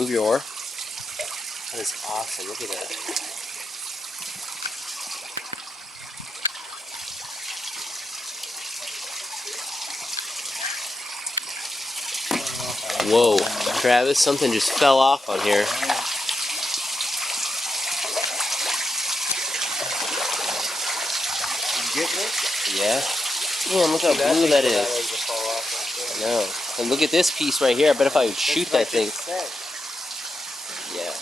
Move your oar. That is awesome. Look at that. Whoa, Travis, something just fell off on here. You getting it? Yeah. Man, look how blue that is. I know. And look at this piece right here. I bet if I would shoot that thing. Yeah.